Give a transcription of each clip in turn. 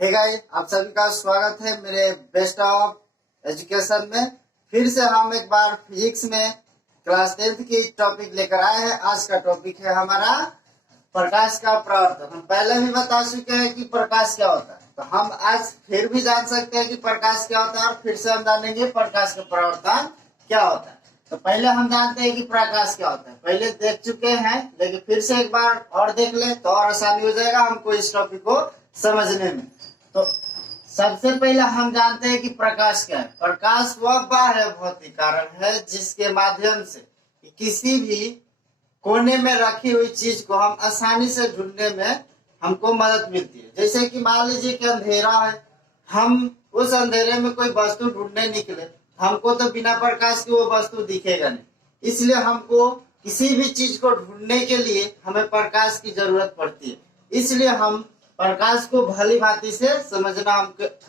Hey guys, आप सभी का स्वागत है मेरे बेस्ट ऑफ एजुकेशन में। फिर से हम एक बार फिजिक्स में क्लास 10th की टॉपिक लेकर आए हैं। आज का टॉपिक है हमारा प्रकाश का प्रवर्तन। हम पहले भी बता चुके हैं कि प्रकाश क्या होता है, तो हम आज फिर भी जान सकते हैं कि प्रकाश क्या होता है और फिर से हम जानेंगे प्रकाश का प्रवर्तन क्या होता है। तो पहले हम जानते हैं कि प्रकाश क्या होता है, पहले देख चुके हैं, लेकिन फिर से एक बार और देख ले तो और आसानी हो जाएगा हमको इस टॉपिक को समझने में। तो सबसे पहले हम जानते हैं कि प्रकाश क्या है। प्रकाश वह बाह्य भौतिक कारण है जिसके माध्यम से किसी भी कोने में रखी हुई चीज को हम आसानी से ढूंढने में हमको मदद मिलती है। जैसे कि मान लीजिए कि अंधेरा है, हम उस अंधेरे में कोई वस्तु ढूंढने निकले, हमको तो बिना प्रकाश की वो वस्तु दिखेगा नहीं, इसलिए हमको किसी भी चीज को ढूंढने के लिए हमें प्रकाश की जरूरत पड़ती है। इसलिए हम प्रकाश को भली भांति से समझना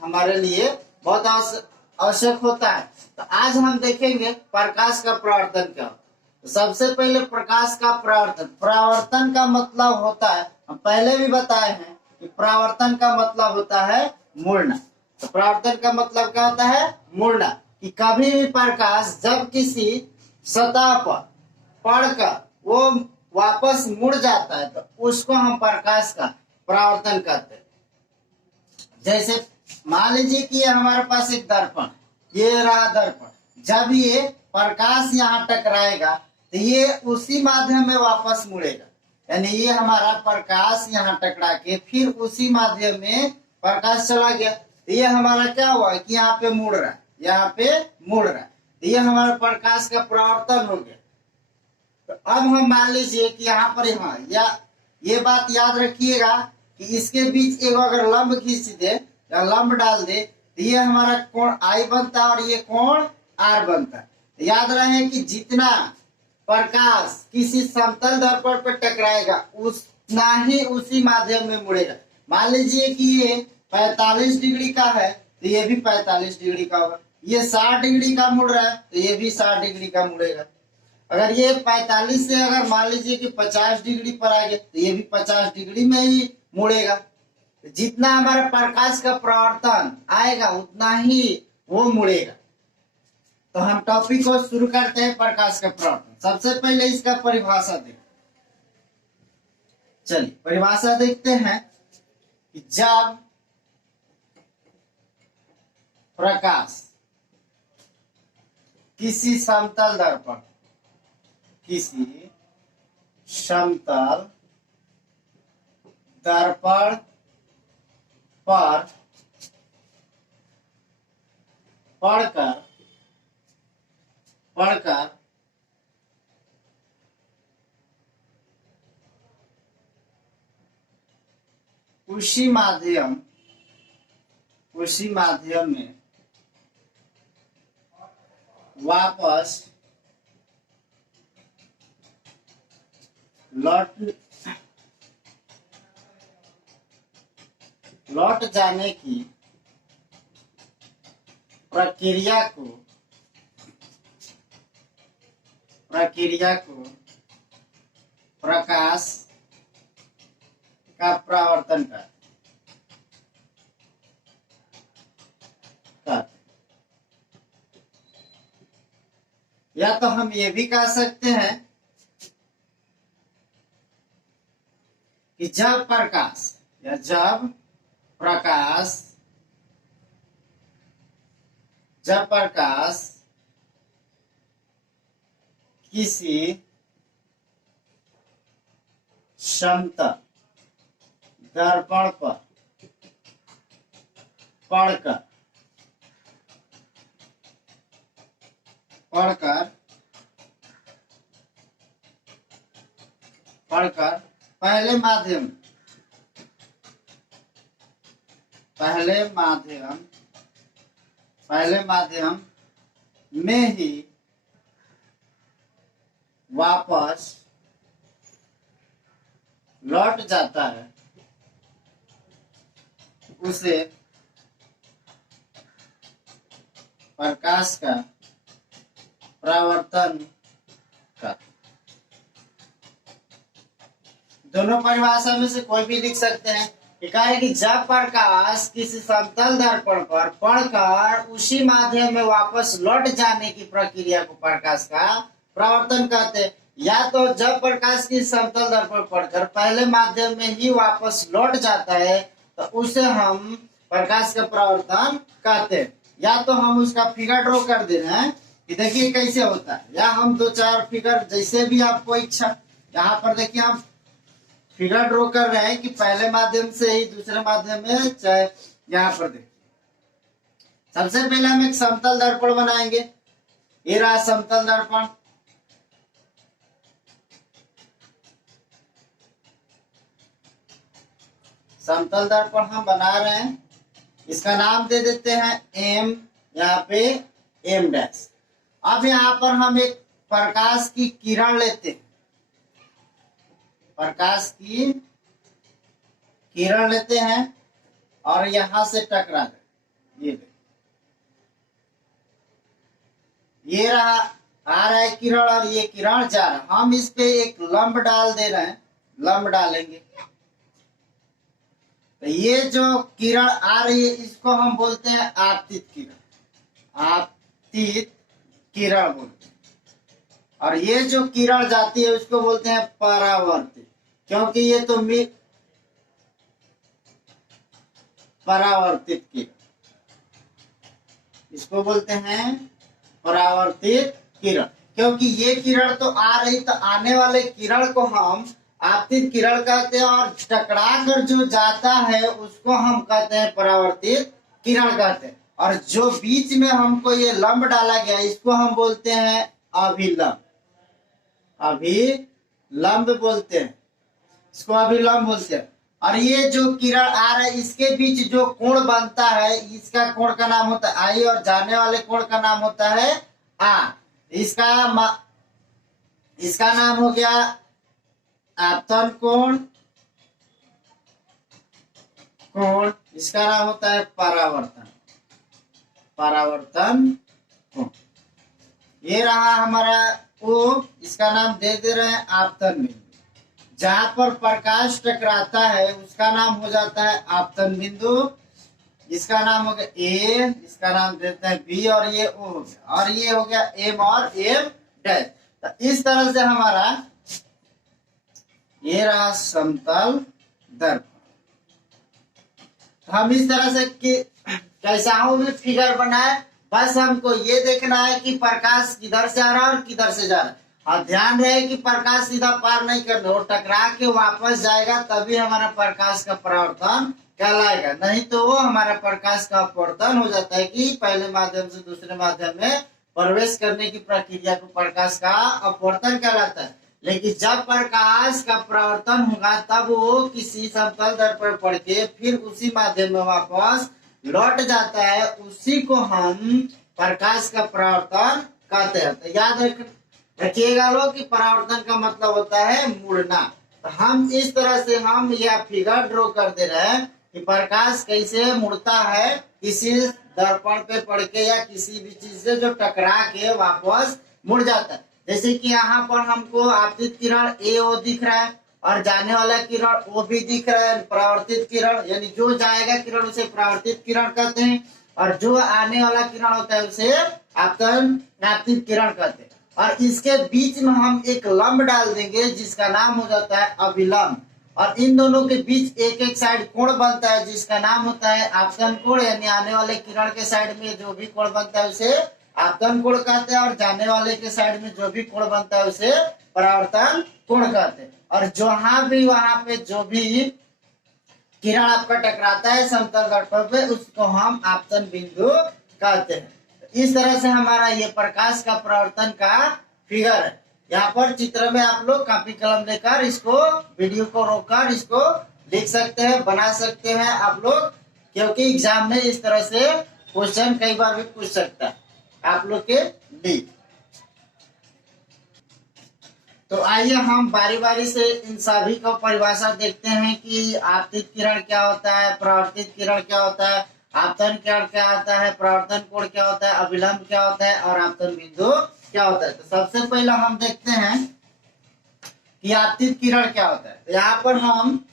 हमारे लिए बहुत आवश्यक होता है। तो आज हम देखेंगे प्रकाश का प्रवर्तन क्या होता है। तो सबसे पहले प्रकाश का प्रवर्तन, प्रवर्तन का मतलब होता है, हम पहले भी बताए हैं कि प्रवर्तन का मतलब होता है मुड़ना। तो प्रवर्तन का मतलब क्या होता है? मुड़ना। कि कभी भी प्रकाश जब किसी सतह पर पड़कर वो वापस मुड़ जाता है तो उसको हम प्रकाश का प्रवर्तन कहते हैं। जैसे मान लीजिए कि ये हमारे पास एक दर्पण, ये रहा दर्पण, जब ये प्रकाश यहाँ टकराएगा तो ये उसी माध्यम में वापस मुड़ेगा, यानी ये हमारा प्रकाश यहाँ टकरा के फिर उसी माध्यम में प्रकाश चला गया, तो ये हमारा क्या हुआ कि यहाँ पे मुड़ रहा है, यहाँ पे मुड़ रहा है, तो ये हमारा प्रकाश का प्रवर्तन हो गया। तो अब हम मान लीजिए कि यहाँ पर या ये बात याद रखिएगा कि इसके बीच एक अगर लंब खींच दे या लंब डाल दे तो ये हमारा कोण आई बनता है और ये कोण आर बनता है। तो याद रहे कि जितना प्रकाश किसी समतल दर्पण पर टकराएगा उतना ही उसी माध्यम में मुड़ेगा। मान लीजिए कि ये 45 डिग्री का है तो ये भी 45 डिग्री का होगा, ये 60 डिग्री का मुड़ रहा है तो ये भी 60 डिग्री का मुड़ेगा। अगर ये 45 से अगर मान लीजिए कि 50 डिग्री पर आ गया तो ये भी 50 डिग्री में ही मुड़ेगा। जितना हमारा प्रकाश का प्रवर्तन आएगा उतना ही वो मुड़ेगा। तो हम टॉपिक को शुरू करते हैं प्रकाश का प्रवर्तन। सबसे पहले इसका परिभाषा देखते, चलिए परिभाषा देखते हैं कि जब प्रकाश किसी समतल दर्पण, किसी समतल दर्पण पर पड़कर उसी माध्यम में वापस लौट जाने की प्रक्रिया को प्रकाश का प्रवर्तन कहते हैं। या तो हम ये भी कह सकते हैं कि जब प्रकाश किसी समतल दर्पण पर पड़कर पहले माध्यम में ही वापस लौट जाता है, उसे प्रकाश का परावर्तन का। दोनों परिभाषा में से कोई भी लिख सकते हैं। कहा है कि जब प्रकाश किसी समतल दर्पण पर पड़कर उसी माध्यम में वापस लौट जाने की प्रक्रिया को प्रकाश का परावर्तन कहते हैं। या तो जब प्रकाश की समतल दर्पण पड़कर पहले माध्यम में ही वापस लौट जाता है तो उसे हम प्रकाश का परावर्तन कहते हैं। या तो हम उसका फिगर ड्रॉ कर दे रहे हैं कि देखिए कैसे होता है, या हम 2-4 फिगर जैसे भी आपको इच्छा। यहाँ पर देखिए हम फिगर ड्रॉ कर रहे हैं कि पहले माध्यम से ही दूसरे माध्यम में, चाहे यहाँ पर देखिए सबसे पहले हम एक समतल दर्पण बनाएंगे। ये रहा समतल दर्पण। समतल दर्पण हम बना रहे हैं, इसका नाम दे देते हैं एम, यहाँ पे एम डैश। अब यहाँ पर हम एक प्रकाश की किरण लेते हैं, प्रकाश की किरण लेते हैं और यहां से टकरा गए। ये रहा, आ रहा है किरण और ये किरण जा रहा है। हम इस पे एक लंब डाल दे रहे हैं, लंब डालेंगे तो ये जो किरण आ रही है इसको हम बोलते हैं आपतित किरण, आपतित किरण बोलते हैं। और ये जो किरण जाती है उसको बोलते हैं परावर्तित, क्योंकि ये तो परावर्तित किरण, इसको बोलते हैं परावर्तित किरण। क्योंकि ये किरण तो आ रही, तो आने वाले किरण को हम आपतित किरण कहते हैं, और टकरा कर जो जाता है उसको हम कहते हैं परावर्तित किरण कहते हैं। और जो बीच में हमको ये लंब डाला गया इसको हम बोलते हैं अभिलंब, अभिलंब बोलते हैं, इसको अभिलंब बोलते हैं। और ये जो किरण आ रहा है इसके बीच जो कोण बनता है इसका कोण का नाम होता है आई, और जाने वाले कोण का नाम होता है आर। इसका नाम हो गया आपतन कोण, इसका नाम होता है परावर्तन, परावर्तन कोण। ये रहा हमारा ओ, इसका नाम दे रहे हैं आपतन बिंदु। जहां पर प्रकाश टकराता है उसका नाम हो जाता है आपतन बिंदु, इसका नाम हो गया ए, इसका नाम देते हैं बी, और ये ओ हो गया, और ये हो गया एम और एम डैश। तो इस तरह से हमारा ये रहा समतल दर्पण। तो हम इस तरह से कैसा भी फिगर बनाए, बस हमको ये देखना है कि प्रकाश किधर से आ रहा है और किधर से जा रहा है। और ध्यान रहे कि प्रकाश सीधा पार नहीं करना, वो टकरा के वापस जाएगा तभी हमारा प्रकाश का परावर्तन कहलाएगा, नहीं तो वो हमारा प्रकाश का अपवर्तन हो जाता है कि पहले माध्यम से दूसरे माध्यम में प्रवेश करने की प्रक्रिया को प्रकाश का अपवर्तन कहलाता है। लेकिन जब प्रकाश का परावर्तन होगा तब वो किसी समतल दर्पण पड़ के फिर उसी माध्यम में वापस लौट जाता है, उसी को हम प्रकाश का परावर्तन कहते हैं। तो याद रखिएगा लोग कि परावर्तन का मतलब होता है मुड़ना। तो हम इस तरह से हम यह फिगर ड्रॉ कर दे रहे हैं कि प्रकाश कैसे मुड़ता है किसी दर्पण पे पड़ के या किसी भी चीज से जो टकरा के वापस मुड़ जाता है। जैसे कि यहाँ पर हमको आपतित किरण ए ओ दिख रहा है और जाने वाला किरण ओ भी दिख रहा है, परावर्तित किरण, यानी जो जाएगा किरण उसे परावर्तित किरण कहते हैं, और जो आने वाला किरण होता है उसे आपतित किरण कहते हैं। और इसके बीच में हम एक लंब डाल देंगे जिसका नाम हो जाता है अभिलंब, और इन दोनों के बीच एक एक साइड कोण बनता है जिसका नाम होता है आपतन कोण, यानी आने वाले किरण के साइड में जो भी कोण बनता है उसे आपतन कोण कहते हैं, और जाने वाले के साइड में जो भी कोण बनता है उसे परावर्तन कोण कहते हैं। और जहां भी वहां पे जो भी किरण आपका टकराता है समतल दर्पण पे उसको हम आपतन बिंदु कहते हैं। इस तरह से हमारा ये प्रकाश का परावर्तन का फिगर है। यहाँ पर चित्र में आप लोग कापी कलम लेकर इसको वीडियो को रोककर इसको लिख सकते हैं, बना सकते हैं आप लोग, क्योंकि एग्जाम में इस तरह से क्वेश्चन कई बार भी पूछ सकता है आप लोग के लिए। तो आइए हम बारी बारी से इन सभी को परिभाषा देखते हैं कि आपतित किरण क्या होता है, परावर्तित किरण क्या होता है, आपतन किरण क्या होता है, परावर्तन कोण क्या होता है, अभिलंब क्या होता है और आपतन बिंदु क्या होता है। तो सबसे पहले हम देखते हैं कि आपतित किरण क्या होता है। तो यहाँ पर हम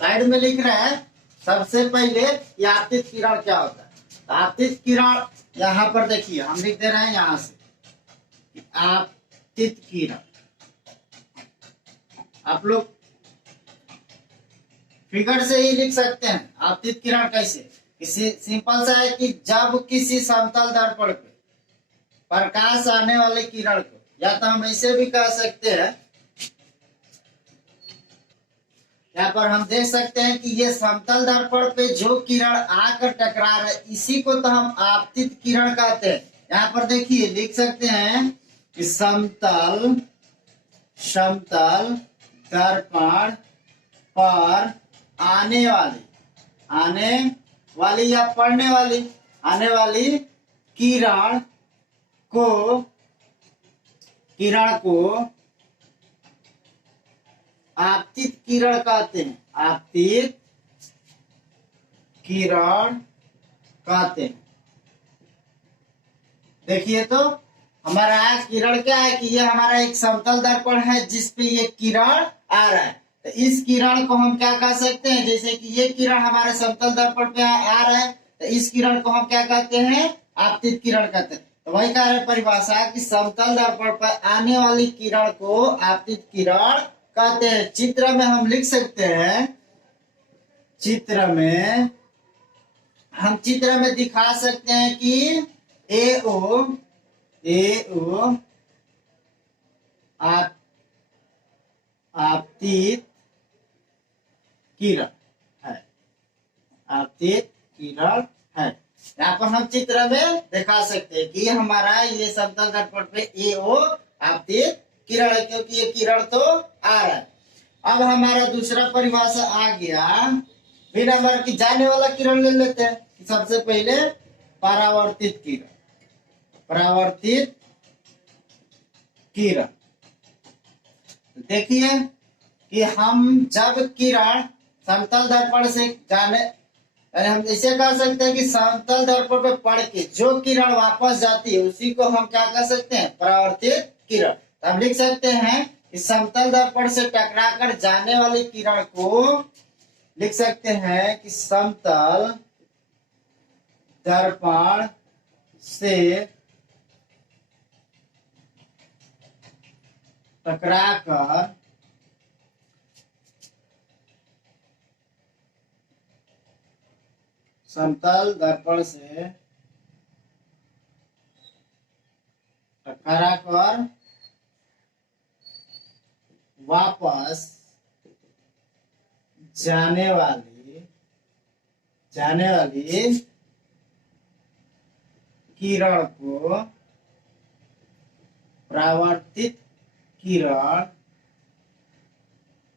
साइड में लिख रहे हैं सबसे पहले ये आपतित किरण क्या होता है? आपतित किरण यहाँ पर देखिए हम लिख दे रहे हैं यहाँ से आपतित किरण। आप लोग फिगर से ही लिख सकते हैं आपतित किरण कैसे। किसी सिंपल सा है कि जब किसी समतल दर्पण पे प्रकाश आने वाले किरण को, या तो हम ऐसे भी कह सकते हैं, यहाँ पर हम देख सकते हैं कि ये समतल दर्पण पे जो किरण आकर टकरा रहा है इसी को तो हम आपतित किरण कहते हैं। यहाँ पर देखिए लिख सकते हैं कि समतल दर्पण पर आने वाली या पड़ने वाली आने वाली किरण को आपतित किरण कहते हैं। आपतित किरण कहते हैं। देखिए तो हमारा किरण क्या है कि ये हमारा एक समतल दर्पण है जिसपे ये किरण आ रहा है। तो इस किरण को हम क्या कह सकते हैं, जैसे कि ये किरण हमारे समतल दर्पण पे आ रहा है तो इस किरण को हम क्या कहते हैं? आपतित किरण कहते हैं। तो वही कह रहे परिभाषा कि समतल दर्पण पर आने वाली किरण को आपतित किरण कहते हैं। चित्र में हम लिख सकते हैं, चित्र में दिखा सकते हैं कि एओ आपतित किरण है। आपतित किरण है। यहाँ पर हम चित्र में दिखा सकते हैं कि हमारा ये समतल दर्पण पे एओ आपतित किरण है, क्योंकि ये किरण तो आ रहा है। अब हमारा दूसरा परिभाषा आ गया, फिर हमारा की जाने वाला किरण ले लेते हैं। सबसे पहले परावर्तित किरण। देखिए कि हम जब किरण समतल दर्पण से जाने, हम इसे कह सकते हैं कि समतल दर्पण पे पड़ के जो किरण वापस जाती है उसी को हम क्या कह सकते हैं? परावर्तित किरण। हम लिख सकते हैं कि समतल दर्पण से टकराकर जाने वाली किरण को लिख सकते हैं कि समतल दर्पण से टकराकर समतल दर्पण से टकराकर वापस जाने वाली किरण को परावर्तित किरण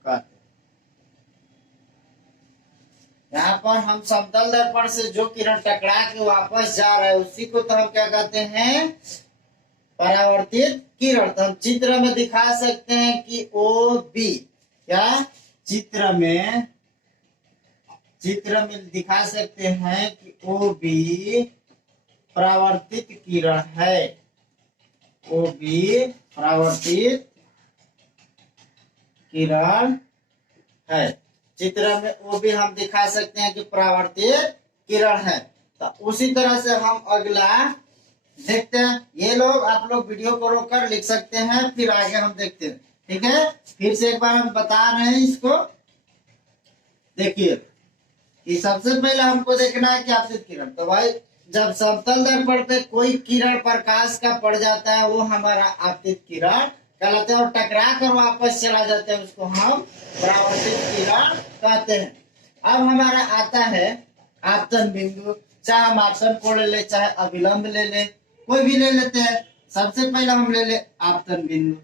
कहते हैं। यहाँ पर हम समतल दर्पण से जो किरण टकरा के वापस जा रहा है उसी को तो हम क्या कहते हैं? परावर्तित किरण। तो हम चित्र में दिखा सकते हैं कि ओ बी, क्या चित्र में दिखा सकते हैं कि ओ बी परावर्तित किरण है। ओ बी परावर्तित किरण है। चित्र में वो भी हम दिखा सकते हैं कि परावर्तित किरण है। तो उसी तरह से हम अगला देखते हैं। ये लोग आप लोग वीडियो को रोककर लिख सकते हैं, फिर आगे हम देखते हैं। ठीक है, फिर से एक बार हम बता रहे हैं इसको। देखिए कि सबसे पहले हमको देखना है कि आपतित किरण। तो भाई जब समतल दर्पण पे कोई किरण प्रकाश का पड़ जाता है वो हमारा आपतित किरण कहलाते हैं, और टकरा कर वापस चला जाता है उसको हम परावर्तित किरण कहते हैं। अब हमारा आता है आपतन बिंदु। चाहे हम आपतन कोण ले ले, चाहे अभिलंब ले ले, कोई भी ले लेते हैं। सबसे पहले हम ले ले आपतन बिंदु।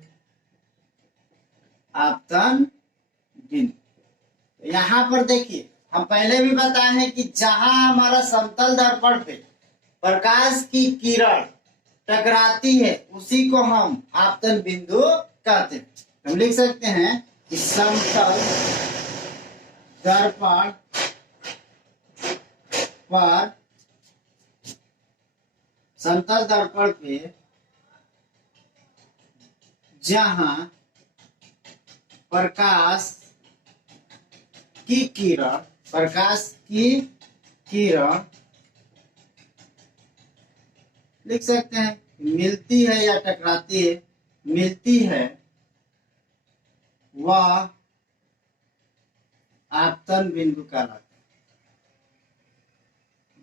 यहाँ पर देखिए हम पहले भी बताए हैं कि जहां हमारा समतल दर्पण पे प्रकाश की किरण टकराती है उसी को हम आपतन बिंदु कहते हैं। हम लिख सकते हैं कि समतल दर्पण पे जहां प्रकाश की किरण प्रकाश की किरण लिख सकते हैं, मिलती है या टकराती है, मिलती है वह आपतन बिंदु कहलाता है,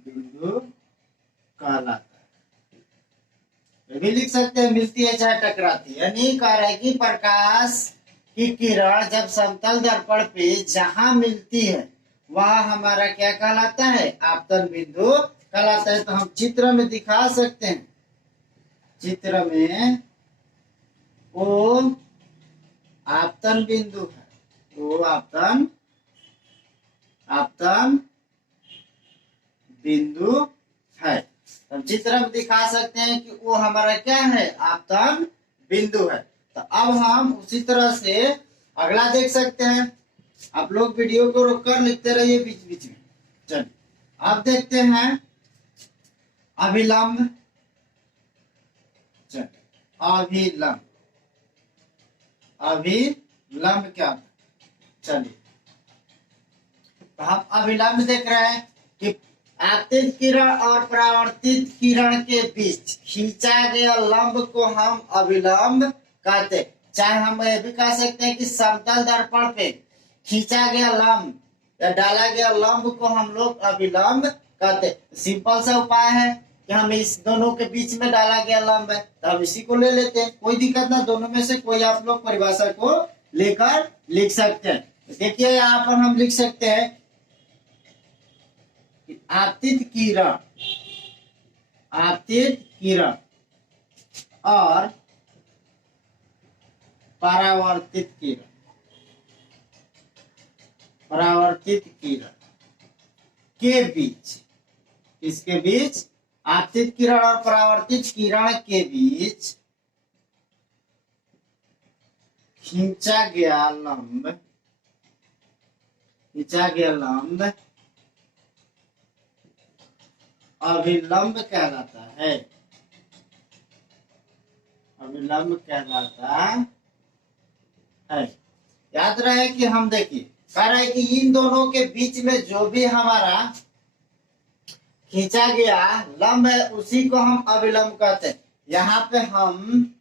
बिंदु कहलाता है। ये भी लिख सकते हैं मिलती है चाहे टकराती है, यानी कह रहे कि प्रकाश की किरण जब समतल दर्पण पे जहां मिलती है वह हमारा क्या कहलाता है, आपतन बिंदु कहलाता है। तो हम चित्र में दिखा सकते हैं, चित्र में वो आपतन बिंदु है, वो आपतन बिंदु है। हम चित्र में दिखा सकते हैं कि वो हमारा क्या है, आपतन बिंदु है। तो अब हम उसी तरह से अगला देख सकते हैं। आप लोग वीडियो को रोक कर लिखते रहिए बीच बीच में। चलिए अब देखते हैं अभिलंब। चलिए अभिलंब, अभिलंब क्या है, चलिए तो हम अभिलंब देख रहे हैं कि आपतित किरण और परावर्तित किरण के बीच खींचा गया लंब को हम अभिलंब कहते हैं। चाहे हम ये भी कह सकते हैं कि समतल दर्पण पे खींचा गया लंब या डाला गया लंब को हम लोग अभिलंब कहते हैं। सिंपल सा उपाय है कि हम इस दोनों के बीच में डाला गया लंब है तो हम इसी को ले लेते हैं, कोई दिक्कत ना, दोनों में से कोई आप लोग परिभाषा को लेकर लिख सकते हैं। देखिए यहाँ पर हम लिख सकते हैं कि आपतित किरण और परावर्तित किरण के बीच, इसके बीच आपतित किरण और परावर्तित किरण के बीच खींचा गया लंब अभिलंब कहलाता है, अभिलंब कहलाता है। याद रहे कि हम देखिए कह रहे हैं कि इन दोनों के बीच में जो भी हमारा खींचा गया लंब है उसी को हम अभिलंब कहते हैं। यहाँ पे हम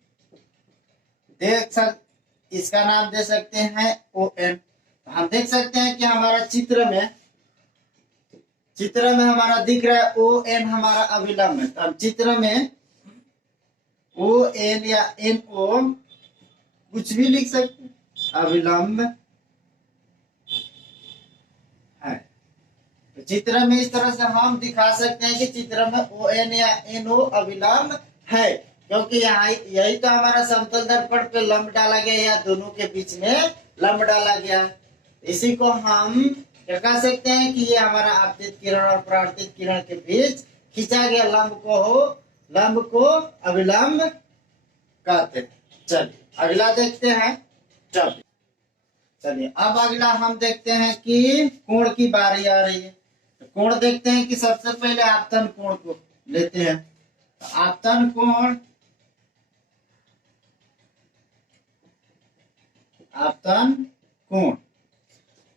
इसका नाम दे सकते हैं ON। हम देख सकते हैं कि हमारा चित्र में हमारा दिख रहा है ON हमारा अभिलंब है। तो हम चित्र में ON या NO कुछ भी लिख सकते हैं, अभिलंब है। तो चित्र में इस तरह से हम दिखा सकते हैं कि चित्र में ON या NO अभिलंब है, क्योंकि यहाँ यही तो हमारा समतल दर्पण पे लंब डाला गया या दोनों के बीच में लंब डाला गया। इसी को हम क्या कह सकते हैं कि ये हमारा आपतित किरण और परावर्तित किरण के बीच खींचा गया लंब को अभिलंब कहते हैं। चलिए अगला देखते हैं टॉपिक। चलिए अब अगला हम देखते हैं कि कोण की बारी आ रही है। तो कोण देखते हैं कि सबसे पहले आपतन कोण को लेते हैं। तो आपतन कोण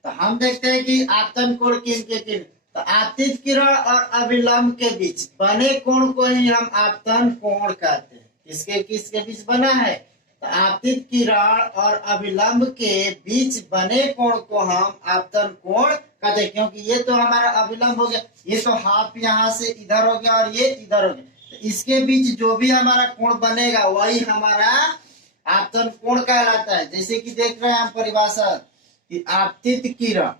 तो हम देखते हैं कि आपतन कोण किन तो आपतित किरण और अभिलंब के बीच बने कोण को ही हम आपतन कोण कहते हैं। किसके बीच बना है, तो आपतित किरण और अभिलंब के बीच बने कोण को हम आपतन कोण कहते हैं, क्योंकि ये तो हमारा अभिलंब हो गया, ये तो हाफ यहाँ से इधर हो गया और ये इधर हो गया। तो इसके बीच जो भी हमारा कोण बनेगा वही हमारा आपतन कोण कहलाता है। जैसे कि देख रहे हैं हम परिभाषा कि आपतित किरण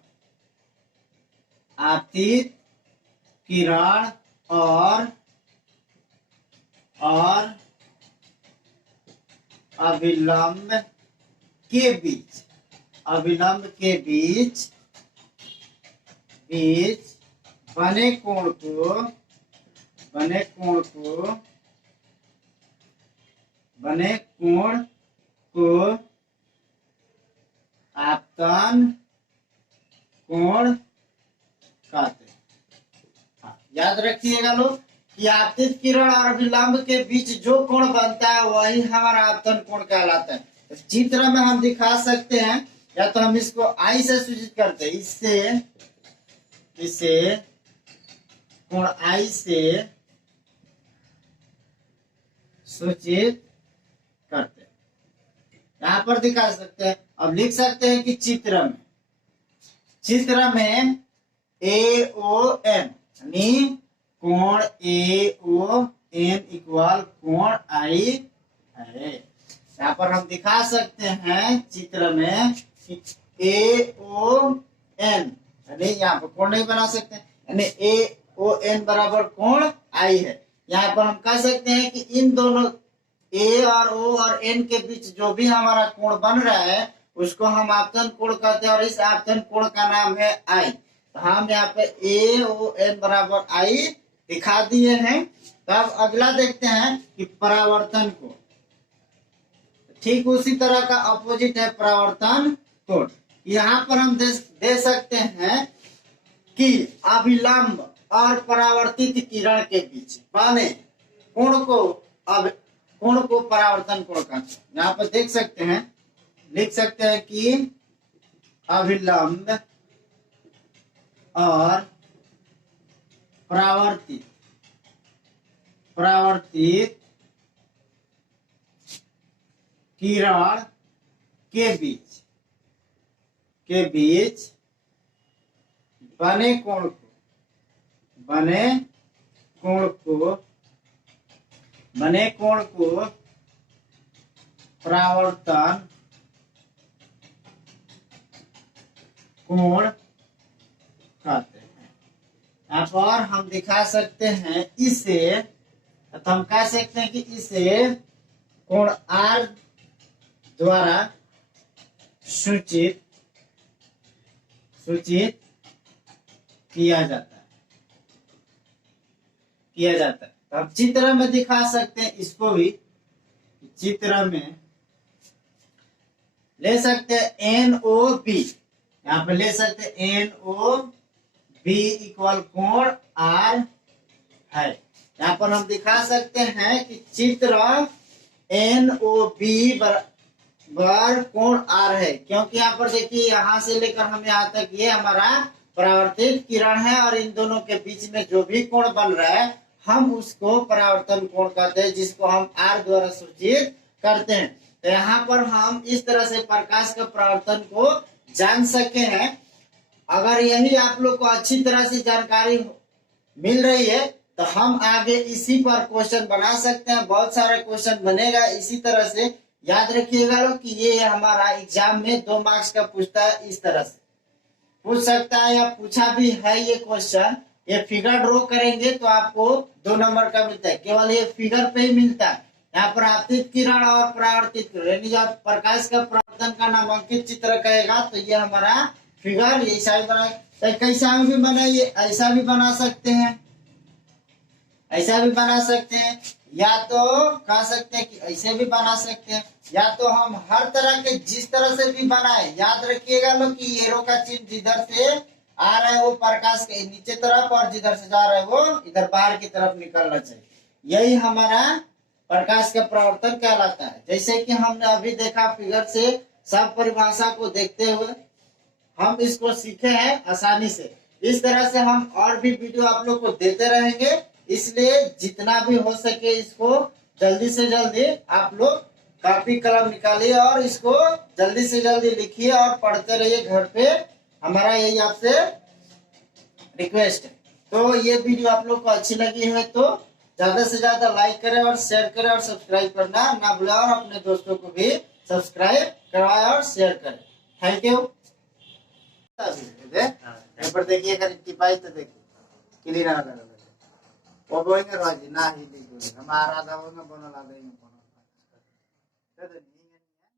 और अभिलंब के बीच बने कोण को आपतन कोण कहते हैं। हाँ, याद रखिएगा लोग कि आपतित किरण और अभिलंब के बीच जो कोण बनता है वही हमारा आपतन कोण कहलाता है। तो चित्र में हम दिखा सकते हैं, या तो हम इसको आई से सूचित करते हैं, इससे इसे कोण आई से सूचित करते हैं। यहाँ पर दिखा सकते हैं। अब लिख सकते हैं कि चित्र में ए ओ एन यानी कोण ए ओ एन इक्वल कोण आई है। यहाँ पर हम दिखा सकते हैं चित्र में ए ओ एन यानी यहाँ पर कोण नहीं बना सकते यानी ए ओ एन बराबर कोण आई है। यहाँ पर हम कह सकते हैं कि इन दोनों ए और ओ और एन के बीच जो भी हमारा कोण बन रहा है उसको हम आपतन कोण कहते हैं और इस आपतन कोण का नाम है आई। तो हम यहाँ पे ए ओ एन बराबर आई दिखा दिए हैं। तब अगला देखते हैं कि परावर्तन कोण। ठीक उसी तरह का अपोजिट है परावर्तन कोण। यहाँ पर हम दे सकते हैं कि अभिलंब और परावर्तित किरण के बीच बने कोण को परावर्तन कोण कहते हैं। यहाँ पर देख सकते हैं, लिख सकते हैं कि अभिलंब और परावर्तित किरण के बीच बने कोण को परावर्तन कोण कहते हैं। यहाँ पर हम दिखा सकते हैं इसे, तो हम कह सकते हैं कि इसे कोण आर द्वारा सूचित किया जाता है। तो हम चित्र में दिखा सकते हैं इसको भी। चित्र में ले सकते हैं एन ओ बी, यहाँ पे ले सकते हैं एन ओ बी इक्वल कोण आर है। यहाँ पर हम दिखा सकते हैं कि चित्र एन ओ बी बराबर कोण आर है, क्योंकि यहाँ पर देखिए यहाँ से लेकर हम यहाँ तक ये हमारा परावर्तित किरण है और इन दोनों के बीच में जो भी कोण बन रहा है हम उसको परावर्तन कोण कहते हैं, जिसको हम आर द्वारा सूचित करते हैं। तो यहाँ पर हम इस तरह से प्रकाश के परावर्तन को जान सके हैं। अगर यही आप लोग को अच्छी तरह से जानकारी मिल रही है तो हम आगे इसी पर क्वेश्चन बना सकते हैं। बहुत सारे क्वेश्चन बनेगा इसी तरह से। याद रखिएगा लोग कि ये हमारा एग्जाम में 2 मार्क्स का पूछता है, इस तरह से पूछ सकता है या पूछा भी है ये क्वेश्चन। ये फिगर ड्रॉ करेंगे तो आपको 2 नंबर का मिलता है, केवल ये फिगर पे ही मिलता है। यहाँ पर आपतित किरण और परावर्तित किरण यानी जब प्रकाश का परावर्तन का नामांकित चित्र कहेगा तो ये हमारा फिगर ऐसा भी बना, तो कैसा भी बनाइए, ऐसा भी बना सकते हैं, ऐसा भी बना सकते हैं, या तो कह सकते हैं कि ऐसे भी बना सकते हैं, या तो हम हर तरह के जिस तरह से भी बनाए। याद रखिएगा लोग कि एरो का चिन्ह जिधर से आ रहा है वो प्रकाश के नीचे तरफ और जिधर से जा रहा है वो इधर बाहर की तरफ निकलना चाहिए। यही हमारा प्रकाश का परावर्तन कहलाता है। जैसे कि हमने अभी देखा फिगर से सब परिभाषा को देखते हुए हम इसको सीखे हैं आसानी से। इस तरह से हम और भी वीडियो आप लोग को देते रहेंगे, इसलिए जितना भी हो सके इसको जल्दी से जल्दी आप लोग कॉपी कलम निकालिए और इसको जल्दी से जल्दी लिखिए और पढ़ते रहिए घर पे। हमारा यही आपसे रिक्वेस्ट है। तो ये वीडियो आप लोग को अच्छी लगी है तो ज्यादा से ज्यादा लाइक करें और शेयर करें और सब्सक्राइब करना ना भूलें और अपने दोस्तों को भी सब्सक्राइब करवाएं और शेयर करें। Thank you. देखिए अगर टिपाई तो देखिए क्लियर आ रहा वो बोलेंगे राजी ना ही हमारा बनला